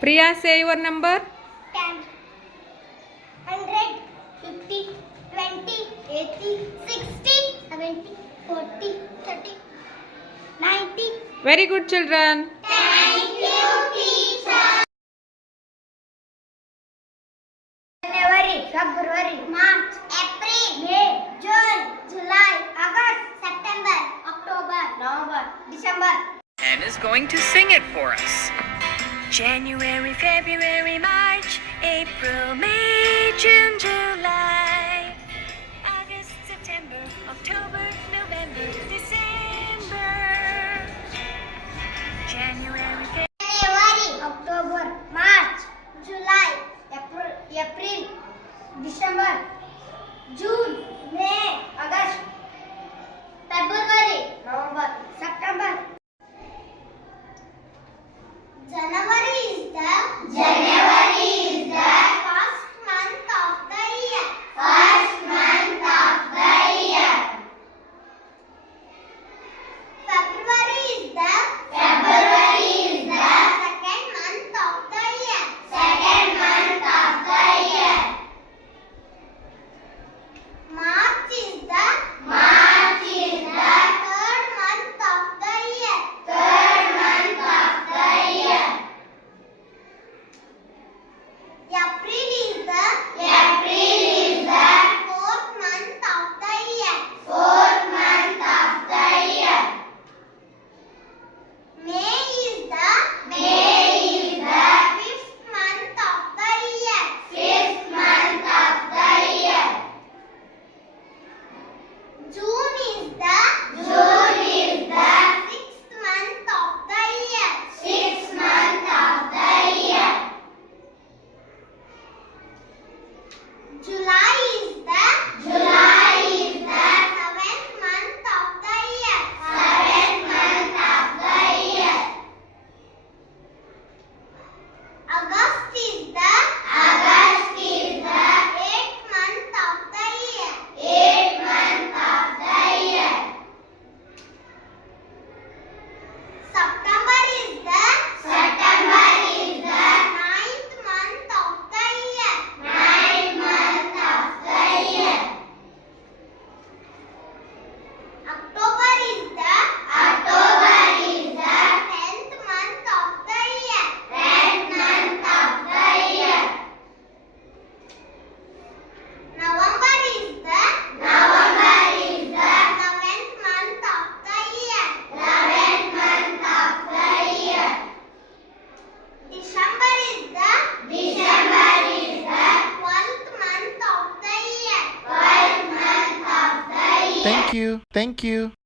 Priya, say your number. 10, 100, 50, 20, 80, 60, 70, 40, 30, 90. Very good, children. Thank you, teacher. January, February, March, April, May, June, July, August, September, October, November, December. Anne is going to sing it for us. January, February, March, April, May, June, July, August, September, October, November, December. January, January, October, March, July, April, December, June, May, August, February, November, September. January is the first month of the year. February is the second month of the year. March is the third month of the year. April is the fourth month of the year. May is the fifth month of the year. June is the sixth month of the year. July is the seventh month of the year. August is the eighth month of the year. September is the ninth month of the year. October is the 10th month of the year. November is the 11th month of the year. December is the 12th month of the year. Thank you.